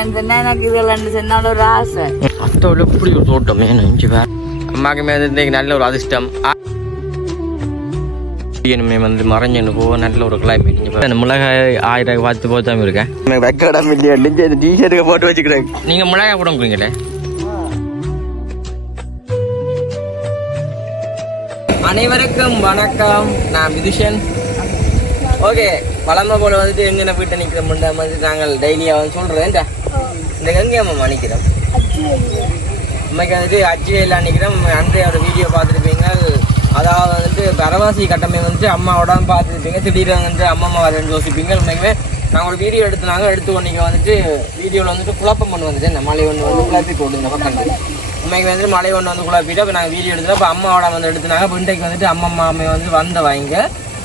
எனக்கு இதெல்லாம் சொன்னால ஒரு ஆசை. அத்தோட இப்படி ஒரு தோட்டம் நெஞ்சு வேற அம்மாக்கு மேலே இன்னைக்கு நல்ல ஒரு அதிர்ஷ்டம். இனிமே வந்து மறைஞ்சு போக நல்ல ஒரு கிளைமேட். அந்த மிளகாய் 1000 பார்த்து போத்தாம இருக்கேன். வெக்கடா மில்லியா டிஷர்ட்டுக்கு போட்டு வச்சுக்கிறேன். நீங்க மிளகாய் கூட போறீங்களே. அனைவருக்கும் வணக்கம். நான் விதுஷன். ஓகே, வளர்ந்த போல வந்துட்டு எங்கே வீட்டை நிற்கிறோம் வந்து நாங்கள் டெய்லியாக வந்து சொல்கிறேன். இந்த எங்கேயாம்மா நிற்கிறோம். இன்னைக்கு வந்துட்டு அச்சியெல்லாம் நிற்கிறோம். அன்றைய ஒரு வீடியோ பார்த்துருப்பீங்க. அதாவது வந்துட்டு பரவாசி கட்டமை வந்துட்டு அம்மாவோட பார்த்துருப்பீங்க. திடீர்னு வந்துட்டு அம்மா வரேன்னு யோசிப்பீங்க. உண்மைக்குமே நாங்கள் ஒரு வீடியோ எடுத்து ஒன்றைக்கு வந்துட்டு வீடியோவில் வந்துட்டு குழப்பம் பண்ணு வந்துட்டு இந்த மழை ஒன்று வந்து குழப்பி போட்டுங்க பக்கம். உண்மைக்கு வந்துட்டு மழை ஒன்று வந்து குழப்பிட்டு அப்போ நாங்கள் வீடியோ எடுத்துட்டோம். அப்போ அம்மாவோட வந்து எடுத்துனாங்க. இப்போ இன்றைக்கு வந்துட்டு அம்மா வந்து வந்தவாங்க.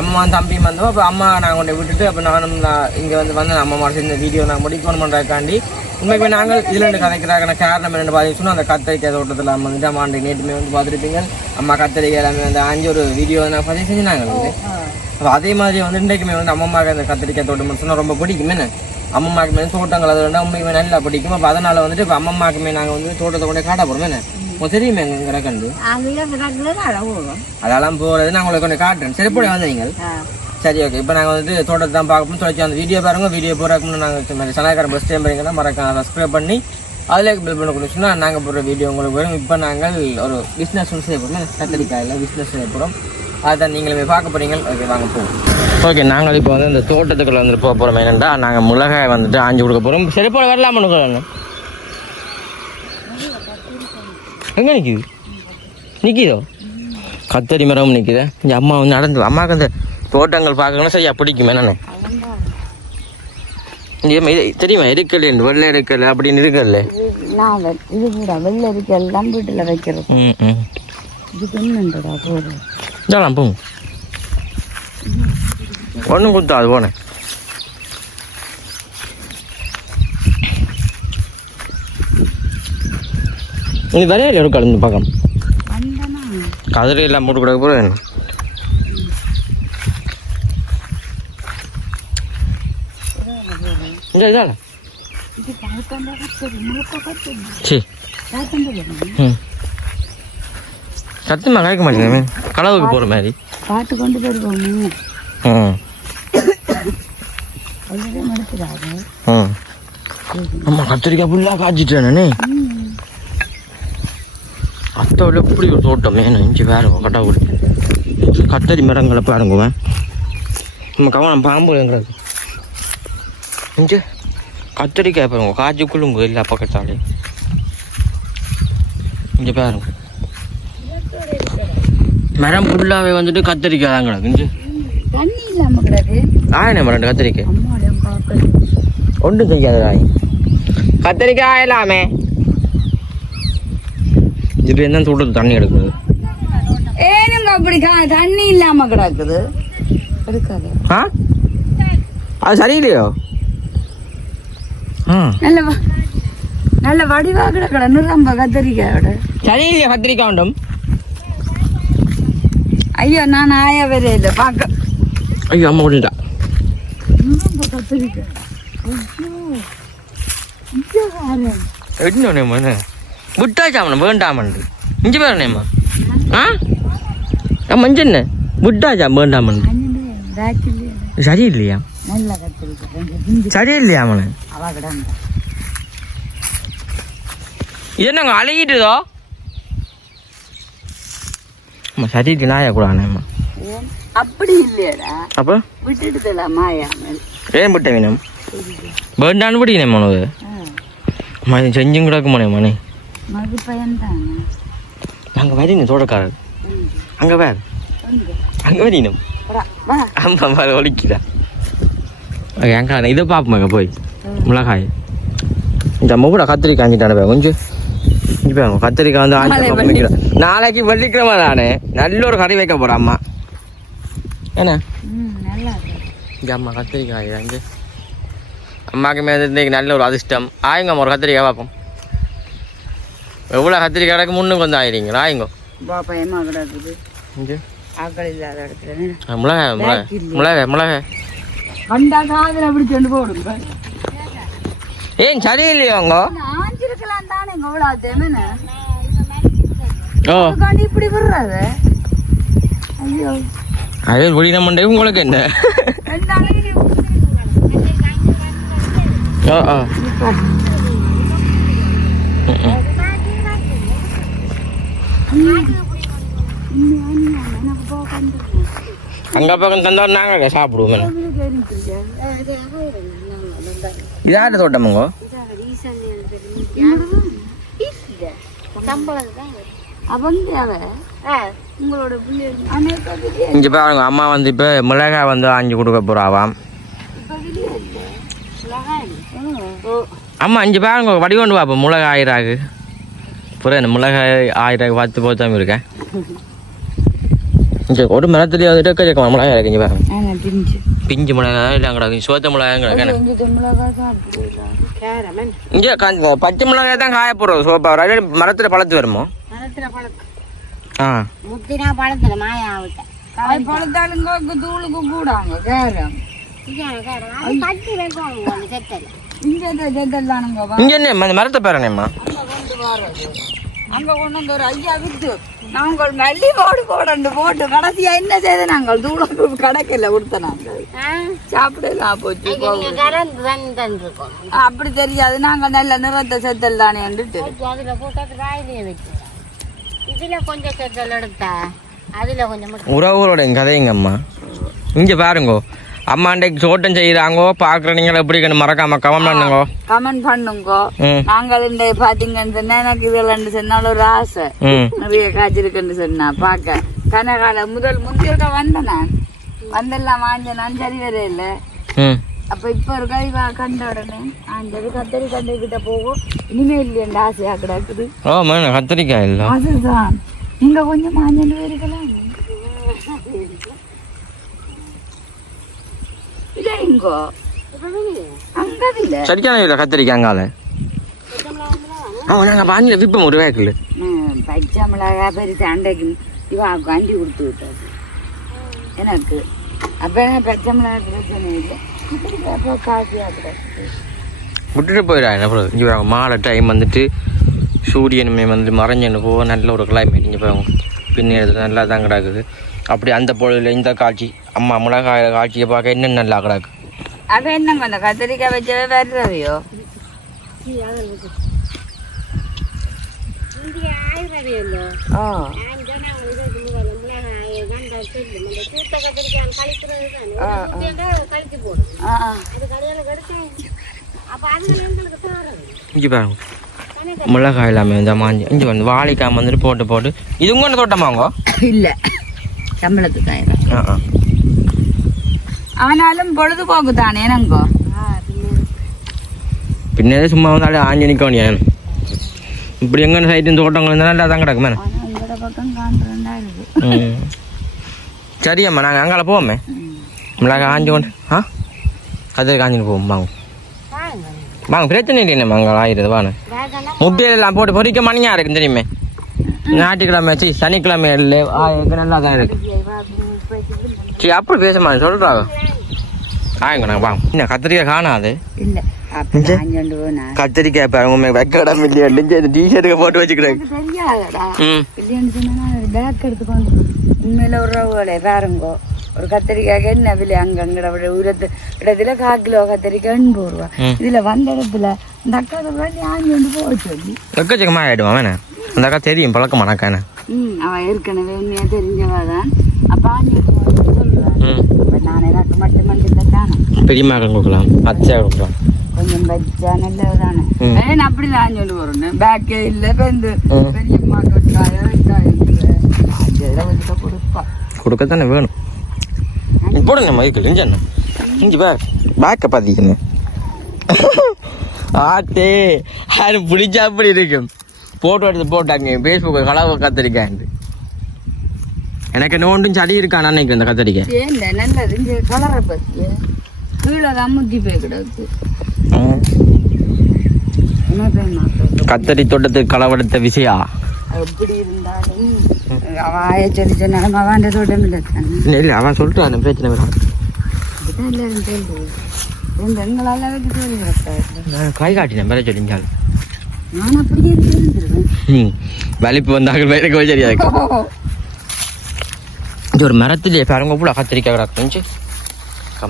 அம்மா தம்பி வந்தோம். அப்போ அம்மா நாங்கள் கொண்டு விட்டுட்டு அப்போ நானும் இங்கே வந்து அம்மா சேர்ந்த வீடியோ நாங்கள் முடிக்கணும் பண்ணுறதுக்காண்டி உண்மைக்கு நாங்கள் இதில் ரெண்டு கதைக்கிறாங்க. காரணம் என்னென்னு பார்த்தீங்கன்னா அந்த கத்திரிக்காய் தோட்டத்தில் அம்மா வந்துட்டு அம்மா நேற்றுமே வந்து பார்த்துருப்பீங்க. அம்மா கத்திரிக்காய் எல்லாமே வந்து 5 ஒரு வீடியோ நான் பதிவு செஞ்சுனாங்க வந்து. அப்போ அதே மாதிரி வந்து இன்றைக்குமே வந்து அம்மாவுக்கு அந்த கத்திரிக்காய் தோட்டம் சொன்னால் ரொம்ப பிடிக்குமே. அம்மாவுக்குமே தோட்டங்கள் அது வந்து உண்மைக்குமே நல்லா பிடிக்கும். அப்போ அதனால் வந்துட்டு இப்போ அம்மாவுக்குமே நாங்கள் வந்து தோட்டத்தை கொண்டே காட்ட போகிறோம். என்ன தெரியுமே எங்கிற கண்டு அதெல்லாம் போகிறது நான் உங்களுக்கு கொஞ்சம் காட்டுறேன். சரி போய் வந்து நீங்கள் சரி ஓகே. இப்போ நாங்கள் வந்து தோட்டத்தை தான் பார்க்கணும்னு சொல்லி அந்த வீடியோ பாருங்கள். வீடியோ போகிறதுக்கு நாங்கள் சனாக்கார பஸ் டைம் பாருங்கன்னா மறக்காம சப்ஸ்கிரைப் பண்ணி அதில் பில் பண்ண கொடுத்துன்னா நாங்கள் போடுற வீடியோ உங்களுக்கு வரும். இப்போ நாங்கள் ஒரு பிஸ்னஸ் ஒன்று செய்ய போகிறோம். கத்திரிக்காயில் பிஸ்னஸ் செய்ய போகிறோம். அதை நீங்களுமே பார்க்க போகிறீங்க. ஓகே வாங்க போவோம். ஓகே, நாங்கள் இப்போ வந்து இந்த தோட்டத்துக்குள்ளே வந்துட்டு போக போகிறோம். என்னென்னா நாங்கள் மிளகாய் வந்துட்டு ஆஞ்சு கொடுக்க போகிறோம். சரி போல வரலாமனு எங்கே நிற்கிதோ கத்தரி மரம் நிற்கிது. இந்த அம்மா வந்து நடந்து அம்மாவுக்கு அந்த தோட்டங்கள் பார்க்கணும்னா சரியா பிடிக்குமே. என்னென்ன தெரியுமா இருக்கல வெள்ளை இருக்கல அப்படின்னு இருக்கல. இது கூட வெள்ளை இருக்கல் தான் வீட்டில் வைக்கிறது. இதெல்லாம் போங்க ஒன்றும் கொடுத்தா அது போனேன். நீ வரையில ஒரு கலந்து பார்க்கலாம். கதிரை எல்லாம் போட்டு கொடுக்க போகிறேன். இதால சரி சத்தமாக கேட்க மாட்டேங்க. கனவுக்கு போகிற மாதிரி பாட்டு கொண்டு போயிருக்கோம். அம்மா கத்திரிக்காய் ஃபுல்லாக காய்ச்சிட்டேனே. அத்தோட இப்படி ஒரு தோட்டம் நெஞ்சு வேறு கடவுள். கத்தரி மரங்களை பாருங்குவேன். நம்ம கவனம் பாம்புங்கிறது நெஞ்சு கத்தரிக்காய் பாருங்க. காய்ச்சி குழுங்கு எல்லா பக்கத்தாலே இங்கே பாருங்க. மரம் ஃபுல்லாகவே வந்துட்டு கத்திரிக்காய் தான் கிடக்கு. தண்ணி இல்லாமல் கிடக்கு. ஆயின மரம் கத்திரிக்காய் ஒன்றும் செய்யாது. ராய் கத்திரிக்காய் எல்லாமே இப்போ என்ன தோட்டத்து தண்ணி எடுக்குது. ஏனுங்க அப்படி தண்ணி இல்லாம கிடக்குது. எடுக்காது. அது சரியில்லையோ. நல்ல வடிவா கிடக்கட நிறம்ப கத்திரிக்காயோட. சரியில்லையா கத்திரிக்காய் உண்டும். ஐயோ நான் ஆயா வேற இல்லை பார்க்க. ஐயோ அம்மா விட்டுட்டா கத்திரிக்காய். என்ன விட்டாச்சாமண்ணா வேண்டாமண்டு இஞ்சி பேரண்ணேம்மா. மஞ்சண்ண விட்டாச்சா வேண்டாமண்டு. சரியில்லையா சரியில்லையாமண்ண. இது என்னங்க அழகிட்டுதோ. அம்மா சரியிட்டு நாயா கூடாண்ணேம்மா. அப்படி இல்லையாடா. அப்போ விட்டுட்டு மாயா ஏன் விட்ட வேணும் வேண்டான்னு பிடிக்கணேம்மா. அது அம்மா இது செஞ்சும் கிடக்குமானே மணி. அங்கே வரீங்க தோட்டக்காரர். அங்கே வேறு அங்கே வரீனும். ஆமாம் வேறு ஒழிக்குதா. எங்க இதை பார்ப்போங்க போய் மிளகாய். இந்த அம்மா கூட கத்திரிக்காய் அங்கிட்டான கொஞ்சம் இப்போ கத்திரிக்காய் வந்து நாளைக்கு வெள்ளிக்கிழமை தானே நல்ல ஒரு கறி வைக்க போகிறேன் அம்மா. என்ன இங்கே அம்மா கத்திரிக்காய் அங்கே அம்மாவுக்கு மேலே இன்னைக்கு நல்ல ஒரு அதிர்ஷ்டம். ஆயுங்க அம்மா ஒரு கத்திரிக்காய் பார்ப்போம். எவ்வளோ கத்திரிக்காய் கிடக்கு முன்னுக்கு வந்து ஆயிடுறீங்களா? ஆயுங்க மிளகாய் மிளகாய் மிளகாய் மிளகாய் வந்தா காதில் அப்படி கொண்டு போடுங்க. ஏன் சரியில்லையோங்க ஆஞ்சிருக்கலாம் தானே இவ்வளோ தேமன ஓ இப்படி விடுறாது ஐயோ அதே ஒளின மண்டே உங்களுக்கு என்ன ஓ ஓ அங்க பக்கம் தந்தா நாங்க சாப்பிடுவோம் இது யாரு தோட்டமுங்க இங்க பாருங்க அம்மா வந்து இப்ப மிளகாய் வந்து ஆஞ்சு கொடுக்க போறாவாம் அம்மா இங்க பாருங்க வடிகொண்டு வாப்ப மிளகாய் ஆயிராகு புரிய மிளகாய் ஆயிராகு பார்த்து போத்தாம இருக்கேன் இங்க ஒரு மரத்துலயே வந்துட்டு எக்கச்சக்கமா மிளகாய் இருக்கு இங்க பாருங்க பிஞ்சு மிளகாய் இல்லை அங்கே சோத்த மிளகாய் இங்கே பச்சை மிளகாய் தான் காய போடுறோம் சோப்பா மரத்துல பழத்து வருமோ ஆ முத்தினா பழத்துல மாயா பழத்தாளுங்க தூளுக்கு கூடாங்க கேரம் இங்க என்ன மரத்தை பேரனேம்மா அங்க கொண்டு வந்து ஒரு ஐயா வித்து நாங்கள் மல்லி போடு போடண்டு போட்டு கடைசியா என்ன செய்த நாங்கள் தூளம் கடைக்கல கொடுத்த நாங்கள் சாப்பிடலாம் போச்சு அப்படி தெரியாது நாங்க நல்ல நிறத்த செத்தல் தானே அதுல போட்டு வாயிலே வச்சு இதுல கொஞ்சம் செத்தல் எடுத்தா அதுல கொஞ்சம் உறவுகளோட கதைங்க அம்மா இங்க பாருங்க அம்மா அன்றைக்கு சோட்டம் செய்யறாங்கோ பாக்குற நீங்க எப்படி மறக்காம கமெண்ட் பண்ணுங்க கமெண்ட் பண்ணுங்க நாங்கள் இந்த பாத்தீங்கன்னு சொன்னா எனக்கு இதுல சொன்னாலும் ஒரு ஆசை நிறைய காய்ச்சிருக்குன்னு சொன்னா பாக்க கனகால முந்திருக்க வந்த நான் வந்தெல்லாம் வாங்க நான் சரி வர இல்ல அப்ப இப்ப ஒரு கை கண்ட உடனே அந்த கத்தரி கண்டு கிட்ட போகும் இனிமே இல்லையா ஆசையா கிடக்குது கத்திரிக்காய் இல்ல அதுதான் நீங்க கொஞ்சம் மாஞ்சண்டு இருக்கலாம் சரிக்கான கத்திரிக்காய் அங்கால நாங்க பாஞ்சில விப்போம் ஒரு வேக்கில் பச்சை மிளகா பெருசு அண்டைக்கு இவா வண்டி கொடுத்து விட்டாரு எனக்கு அப்ப பச்சை மிளகா பிரச்சனை இல்லை விட்டுட்டு போயிடாங்க இங்கே மாலை டைம் வந்துட்டு சூரியனுமே வந்து மறைஞ்சன்னு போக நல்ல ஒரு கிளைமேட் இங்கே போய் பின்னேறது நல்லா தான் கிடக்குது அப்படி அந்த பொழுதுல இந்த காட்சி அம்மா மிளகாய் காட்சியை பார்க்க இன்னும் நல்லா கிடக்கு அது என்னங்க அந்த கத்திரிக்காய் வச்சவே வர்றவையோ இங்கே பாருங்க மிளகாய் எல்லாமே இந்த மாஞ்சி இங்கே வந்து வாழைக்காய் வந்துட்டு போட்டு போட்டு இது உங்க தோட்டமாங்க இல்லை சம்பளத்துக்கு ஆனாலும் பொழுதுபோக்கு தானே எனங்கோ பின்னே சும்மா வந்தாலே ஆஞ்சு நிற்கணும் ஏன் இப்படி எங்க சைட்டு தோட்டங்கள் இருந்தாலும் நல்லா தான் கிடக்குமே சரி அம்மா நாங்கள் அங்கால போவோமே மிளகாய் ஆஞ்சு கொண்டு கதிரி காஞ்சிட்டு போவோம் வாங்க வாங்க பிரச்சனை இல்லைண்ணே அங்கே ஆயிடுது வாங்க முட்டையெல்லாம் போட்டு பொறிக்க மணியா இருக்கு தெரியுமே ஞாயிற்றுக்கிழமை சனிக்கிழமை இல்லை நல்லா தான் இருக்கு சரி அப்படி பேச மாட்டேன் சொல்றாங்க ஆயுங்க நாங்கள் வாங்க என்ன கத்திரிக்காய் காணாது கத்திரிக்காய் பாருங்க வைக்க இடம் இல்லையா டிஷர்ட்டுக்கு போட்டு வச்சுக்கிறேன் உண்மையில ஒரு ரவுகளே பாருங்கோ ஒரு கத்திரிக்காய்க்கு என்ன விலை அங்கங்கட இடத்துல 1/4 கிலோ கத்திரிக்காய் 80 ரூபா இதுல வந்த இடத்துல இந்த அக்கா வேண்டி ஆஞ்சி வந்து போச்சு எக்கச்சக்கமா ஆயிடுவான் வேணா அந்த அக்கா தெரியும் பழக்கமானாக்கான அவன் ஏற்கனவே உண்மையா தெரிஞ்சவாதான் அப்ப ஆஞ்சி சொல்றான் நானே எனக்கு மட்டும் மண்டில தானே பெரியமா கொடுக்கலாம் பச்சையா கொடுக்கலாம் கொஞ்சம் பச்சா நல்லதானே அப்படிதான் ஆஞ்சி வந்து வரணும் பேக்கே இல்ல பெந்து பெரியம்மா கொடுப்பா கொடுக்கத்தானே வேணும் போடுங்க மைக்கில் இஞ்சண்ணா இஞ்சி பேக்கை பார்த்தீங்கன்னு ஆட்டே அது பிடிச்சா அப்படி இருக்கும் போட்டோ எடுத்து போட்டாங்க ஃபேஸ்புக்கில் கலவை கத்திரிக்காய் எனக்கு என்ன ஒன்றும் சளி இருக்கான்னு நினைக்கிறேன் இந்த கத்திரிக்காய் இல்லை நல்லது இந்த கலரை பற்றி கீழே தான் முத்தி போய் கிடக்கு கத்தரி தோட்டத்துக்கு களவெடுத்த விஷயா எப்படி இருந்தாலும் அவன் சொல்லி சொன்னாலும் அவன் தோட்டம் இல்லை இல்லை அவன் சொல்லிட்டான் பிரச்சனை எல்லாரும் சொல்லுவோம் எங்களால வைக்க சொல்லி நான் கை காட்டினேன் பெற சொல்லிஞ்சால் நான் அப்படியே இருந்துருவேன். வலிப்பு வந்தாங்க வேலைக்கு சரியா இருக்கும். இது ஒரு மரத்திலே பாருங்க ஃபுல்லாக கத்திரிக்காய் கிடக்குச்சு.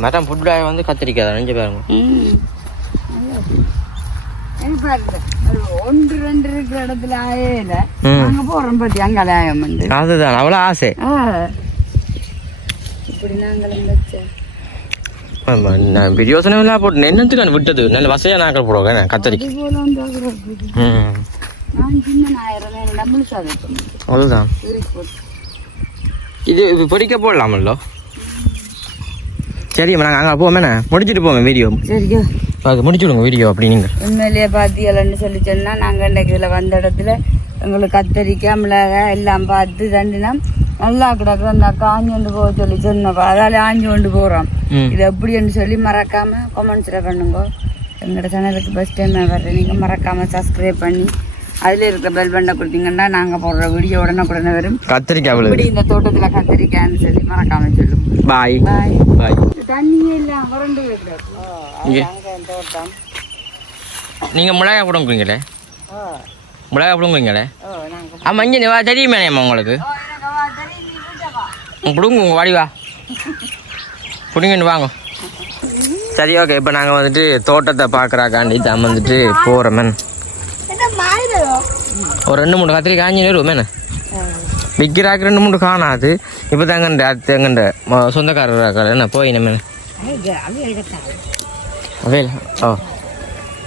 மரம் ஃபுல்லாக வந்து கத்திரிக்காய் தான் நெஞ்சு பாருங்க. ஒன்று ரெண்டு இருக்கிற இடத்துல ஆயில அங்க போறோம் பத்தி அங்க ஆயம் அதுதான் அவ்வளோ ஆசை. இப்படி நாங்களும் வச்சேன். நான் யோசனை எல்லாம் போட்டு என்னத்துக்கு விட்டது நல்ல வசதியாக நாங்கள் போடுவோம் கத்திரிக்காய். அதுதான் இது பொறிக்க போடலாமல்லோ. சரிம்மா நாங்கள் அங்கே போவோமே முடிச்சுட்டு போவோம் வீடியோ. சரியா அது முடிச்சுடுங்க வீடியோ. அப்படி நீங்கள் உண்மையிலேயே பாத்தியலன்னு சொல்லி சொன்னா நாங்கள் இன்றைக்கு இதில் வந்த இடத்துல எங்களுக்கு கத்தரிக்காய் மிளகாய் எல்லாம் பார்த்து தண்டினா நல்லா கிடக்கு. அந்த காஞ்சி கொண்டு போக சொல்லி சொன்னோம். அதால ஆஞ்சி கொண்டு போகிறோம். இது எப்படின்னு சொல்லி மறக்காம கமெண்ட்ஸில் பண்ணுங்க. எங்களோட சேனலுக்கு ஃபஸ்ட் டைம் வர்றேன். நீங்கள் மறக்காம சப்ஸ்கிரைப் பண்ணி அதில் இருக்க பெல் பண்ண கொடுத்தீங்கன்னா நாங்கள் போடுற வீடியோ உடனே வரும். கத்திரிக்காய் இப்படி இந்த தோட்டத்தில் கத்திரிக்காய்ன்னு சொல்லி மறக்காம சொல்லும். பாய் பாய் பாய். தண்ணியே இல்லை வறண்டு வைக்கிறார் தோட்டம். நீங்கள் மிளகாய் பிடுங்குறீங்களே மிளகாய் பிடுங்குறீங்களே. ஆமாம் இங்கே நீ வா தெரியுமேனேம்மா உங்களுக்கு பிடுங்க வாடி வா பிடிங்கன்னு வாங்க. சரி ஓகே. இப்போ நாங்கள் வந்துட்டு தோட்டத்தை பார்க்குறாக்காண்டி தான் வந்துட்டு போகிறோம். ஒரு 2-3 கத்திரிக்காய் காஞ்சி வருவோம். விற்கிறாக்கு 2-3 காணாது. இப்போ தாங்கண்ட அடுத்து எங்கண்ட சொந்தக்காரர் என்ன போயினமே அவையில். ஓ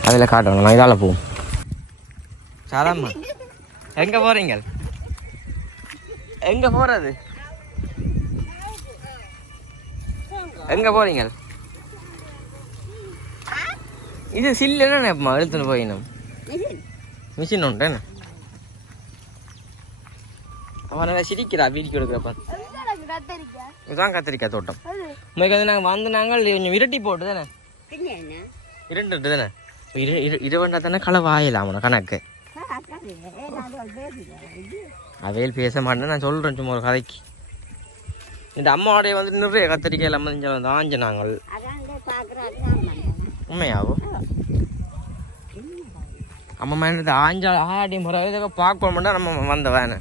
அதில் காட்டணும். நான் இதால் போவோம். சாராம்மா எங்கே போகிறீங்க? எங்கே போகிறது? எங்கே போகிறீங்க? இது சில்லு என்னப்பா எடுத்துன்னு போயினும் மிஷின் உண்டு என்ன? அவன் நல்லா சிரிக்கிறா வீடிக்கு எடுக்கிறப்ப. இதுதான் கத்திரிக்காய் தோட்டம். இன்னைக்கு வந்து நாங்கள் வந்து நாங்கள் கொஞ்சம் விரட்டி போட்டு தானே இரண்டு தானே இருவண்டா தானே களை வாயிலாம் அவனை கணக்கு. அவையில் பேச மாட்டேன் நான் சொல்கிறேன் சும்மா ஒரு கதைக்கு. இந்த அம்மாவோடைய வந்து நிறைய கத்திரிக்காய் எல்லாம் வந்து ஆஞ்ச நாங்கள் உண்மையாகும். அம்மா மேலே ஆஞ்சா ஆடி முறை இதை பார்க்கணும்னா நம்ம வந்த வேணே.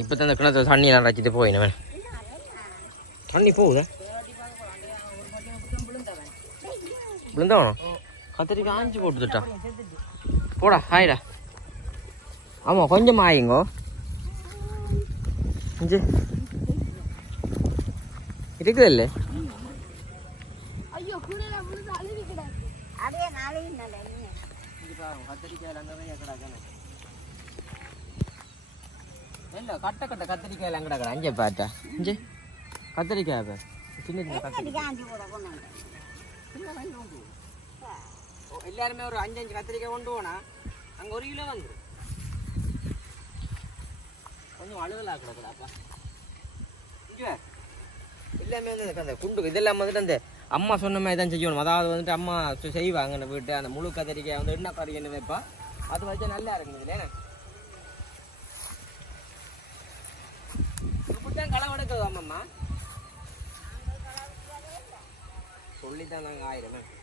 இப்போ தான் இந்த கிணத்துல தண்ணியெல்லாம் ரச்சிட்டு போயின வேணே. தண்ணி போகுதா விழுந்தவனும் கத்திரிக்காய் ஆஞ்சு போட்டுட்டா போடா ஆயிடா. ஆமாம் கொஞ்சம் ஆயிங்கோ இஞ்சி இருக்குது இல்லை. கட்ட கட்ட கத்திரிக்காய் எல்லாம் கிடக்குற அஞ்சே பாட்டா இஞ்சி கத்திரிக்காய் சின்ன சின்ன கத்திரிக்காய் எல்லாருமே ஒரு 5 கத்திரிக்காய் கொண்டு போனா அங்கே 1 கிலோ வந்துடும். கொஞ்சம் அழுகலாக கிடக்குடாப்பா. இங்கே எல்லாமே வந்து அந்த குண்டு இதெல்லாம் வந்துட்டு அந்த அம்மா சொன்ன மாதிரி தான் செய்யணும். அதாவது வந்துட்டு அம்மா செய்வாங்க அந்த வீட்டு அந்த முழு கத்திரிக்காய் வந்து என்ன கறி என்ன வைப்பா அது வச்சா நல்லா இருக்குங்க இல்லையா. இப்படித்தான் களை எடுக்குது அம்மம்மா சொல்லித்தான் நாங்கள் 1000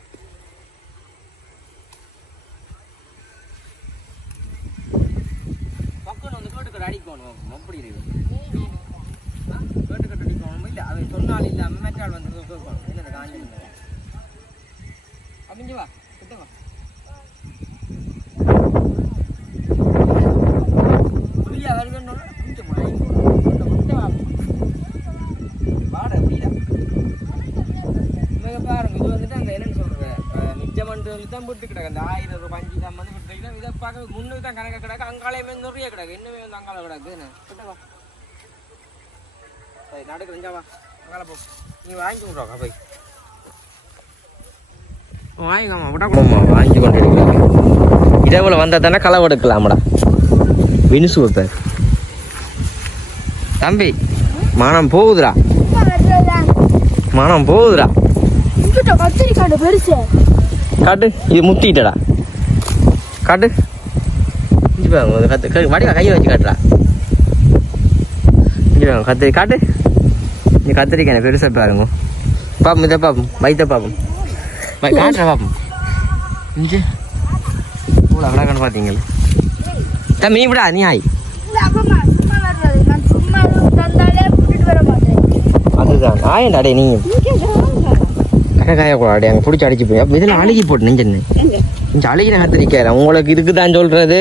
பக்கம் வந்து கேட்டுக்கடை அடிக்கணும். அப்படி இருக்கு கேட்டுக்கட்டை அடிக்கணும். இல்லை அவன் சொன்னால் இல்லாமல் மெட்டால் வந்து கேட்கணும். என்ன காஞ்சி அப்படிஞ்சு வா கிட்டவா புளியா வருதுன்னு கொஞ்சம் பாட அப்படியா பாருங்க. இது வந்துட்டு அந்த என்னன்னு சொல்கிறேன் மிச்சமன்ட்டு சொல்லி தான் போட்டு கிடக்கு. அந்த 1000 ரூபாய் 5 தான் வந்து விட்டுருக்கீங்க. இதை பார்க்க முன்னுக்கு தான் கணக்கு கிடக்கு. அங்காலையுமே நிறைய கிடக்கு. இன்னுமே வந்து அங்கால கிடக்கு என்ன கிட்டவா சரி நடுக்கு ரெஞ்சாவா அங்கால போ. நீ வாங்கி விட்றோக்கா போய் வாங்கிக்காமா விட்டா வாங்கி கொண்டு இருக்கிறாங்க. இதே போல் வந்தால் தானே களை எடுக்கலாமடா வினுசு வைப்பார். தம்பி மானம் போகுதுடா மானம் போகுதுடா. காட்டு இது முத்திட்டடா காட்டு வடிவா கையை வச்சு காட்டுறா. கத்திரி காட்டு நீ கத்திரிக்காய் பெருசாக பாருங்க. பாப்போம் இதை பார்ப்போம் வைத்த பார்ப்போம் காட்டுற பார்ப்போம் இங்கே இவ்வளோ அழகான பார்த்தீங்களா தம்பி நீ விடா நீ ஆய் அதுதான் ஆயண்டா அடே நீ கடை காயக்கூடாது அங்கே பிடிச்சி அடிச்சு போய் அப்போ இதில் அழுகி போட்டு நெஞ்சு கொஞ்சம் அழுகின கத்திரிக்காய் உங்களுக்கு இதுக்கு தான் சொல்கிறது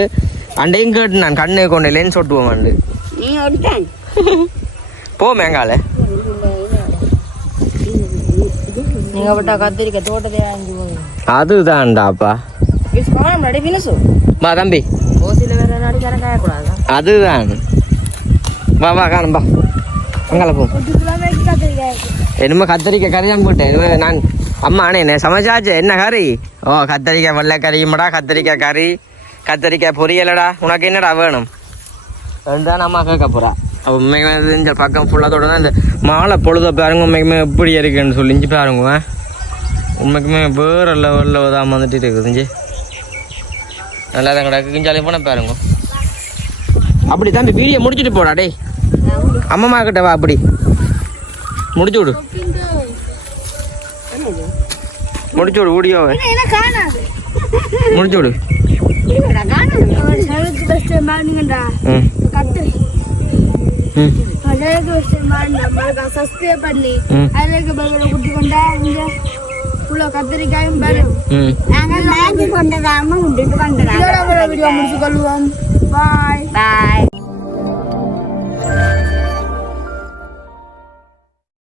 அண்டையும் கேட்டு நான் கண்ணை கொண்டு லென்ஸ் ஒட்டுவோம் போ மேங்கால நீங்கள் விட்டா கத்திரிக்காய் தோட்டத்தை வாங்கி போங்க அதுதான்டாப்பா வா தம்பி ஓசியில் வேற நாடு காயக்கூடாது அதுதான் வா வா காணும் பா அங்கால போ என்னமோ கத்தரிக்காய் கறி தான் போட்டேன் நான் அம்மா அண்ணே சமைச்சாச்சு என்ன கறி ஓ கத்தரிக்காய் வெள்ளை கறியுமாடா கத்தரிக்காய் கறி கத்தரிக்காய் பொரியலடா உனக்கு என்னடா வேணும் அதுதான் அம்மா கேட்க போகிறா அப்போ உண்மைக்குமே இந்த பக்கம் ஃபுல்லாக தொடர்ந்து இந்த மாலை பொழுத பாருங்க உண்மைக்குமே எப்படி இருக்குன்னு சொல்லிஞ்சு பாருங்க உண்மைக்குமே வேறு லெவலில் தான் வந்துட்டு இருக்குதுஞ்சு நல்லா தான் கிடக்கு கிஞ்சாலே போனால் பாருங்க அப்படி தம்பி வீடியோ முடிச்சுட்டு போடா டேய் அம்மா கிட்ட வா அப்படி முடிச்சு விடு முடிச்சு விடு வீடியோவை முடிச்சு விடு கத்திரிக்காயும் பாய்.